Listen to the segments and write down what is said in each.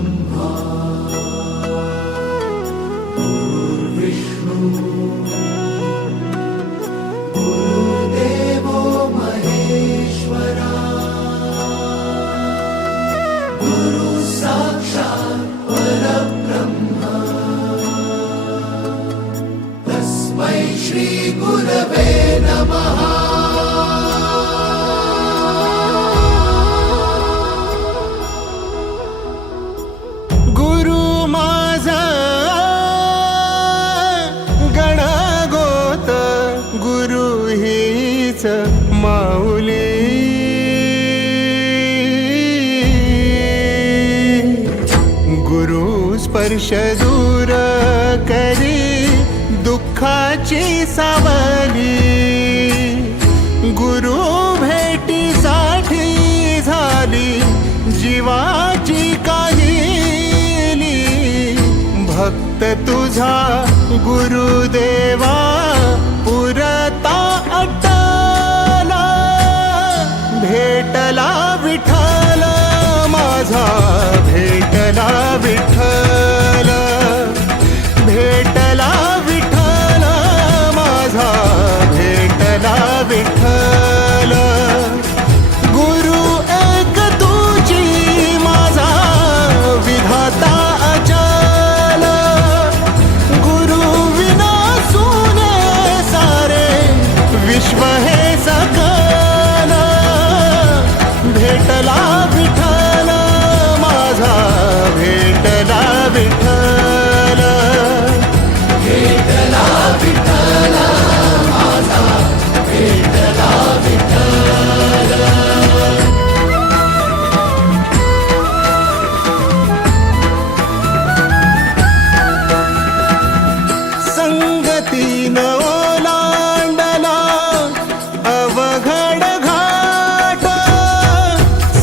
ब्रह्मा गुरुर्विष्णु गुरुर्देवो महेश्वरा गुरु साक्षात् परब्रह्म तस्मै श्री गुरवे नमः। माऊली गुरु स्पर्श दूर करी दुःखाची सावली गुरु भेटीसाठी झाली जीवाची काहिली भक्त तुझा गुरुदेवा पुरता भेटला विठ्ठल माझा भेटला विठ्ठल भेटला विठ्ठल माझा भेटला विठ्ठल गुरु एक तुझी माझा विधाता अचल गुरु विना सुने सारे विश्व हे सकल भेटला विठ्ठल माझा भेटला विठ्ठल भेटला विठ्ठल माझा भेटला विठ्ठल। संगतीनं ओलांडला अवघड घाट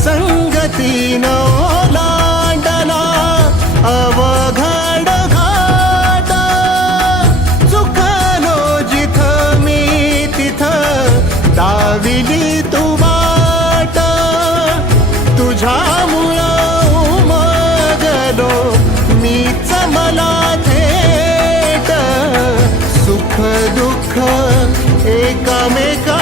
संगतीनं ओलांडला अवघड घाट चुकलो जिथं मी तिथं दाविली तू वाट तुझ्यामुळं उमगलो मीच मला थेट सुख दुःख एकामेका